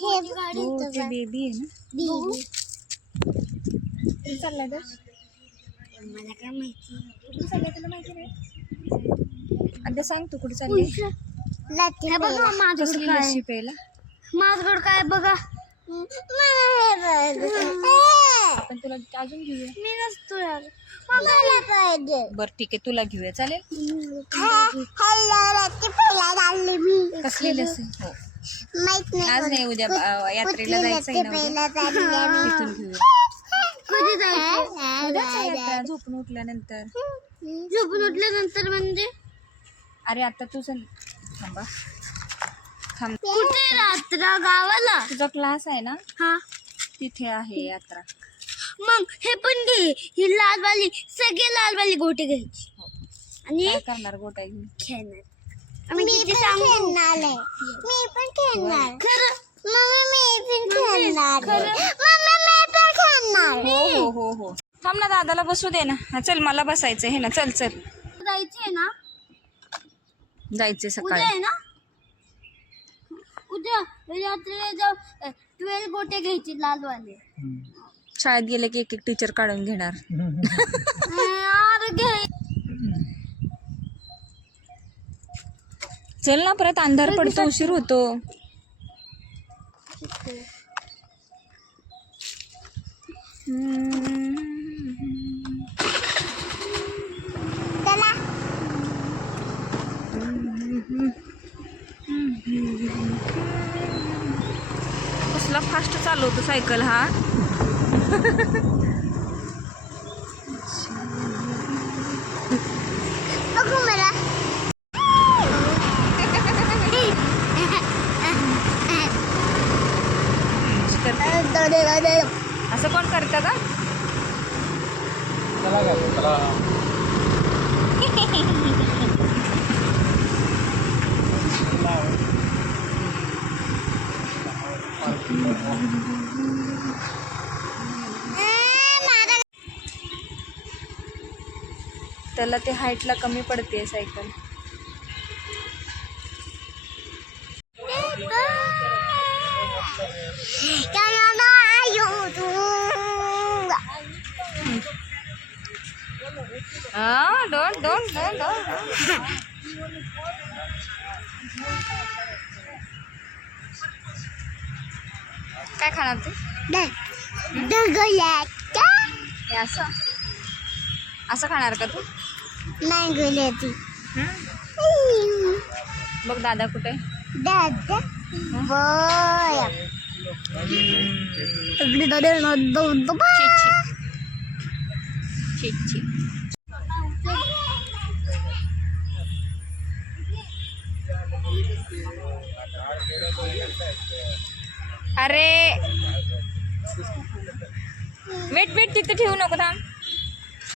ते बेबी आहे ना. कुठे चाललाय तर? मला काय माहिती. कुठे चाललाय तुला माहिती नाही? आता सांग तू कुठे चालली? माझ्याकडे काय लस्सी प्यायला. माझ्याकडे काय बघा. आपण तुला अजून घेऊया. मी नसतो यार. बरं ठीक आहे, तुला घेऊया चालेल. कसली लस्सी? हो आज नाही, उद्या यात्रेला जायचंय ना, तिथून घेऊया. कधी जायचं? उद्याच यात्रा, झोपून उठल्यानंतर. झोपून उठल्यानंतर म्हणजे? अरे आता तू थांबा थांब. कुठे यात्रा? गावाला? तुझा क्लास आहे ना, हा तिथे आहे यात्रा. मग हे पण घे. ही लालवाली, सगळे लालवाली गोटे घ्यायची आणि काय करणार गोट्या घेऊन? खेळणार. मी पण खेळणार. मी पण खेळणार. खरं मम्मी मी पण खेळणार. मम्मी मी पण खेळणार. हो हो हो. थांब ना, दादाला बसू दे ना. हा, चल मला बसायचं आहे ना. चल चल जायचंय ना. जायचे उद्या सकाळी. आहे ना. उद्या यात्रेला जाऊ. 12 गोटे घ्यायची लालवाले. शाळेत गेले की एक एक टीचर काढून घेणार. चल ना, परत अंधार पडतो, उशीर होतो. कसला फास्ट चालवतो सायकल हा. असं कोण करतं का? त्याला ते हाईटला कमी पडते सायकल. डोंट काय खाणार तू? हे असं असं खाणार का तू? बघ दादा कुठे? अरे वेट तिथे ठेवू नको, थांब.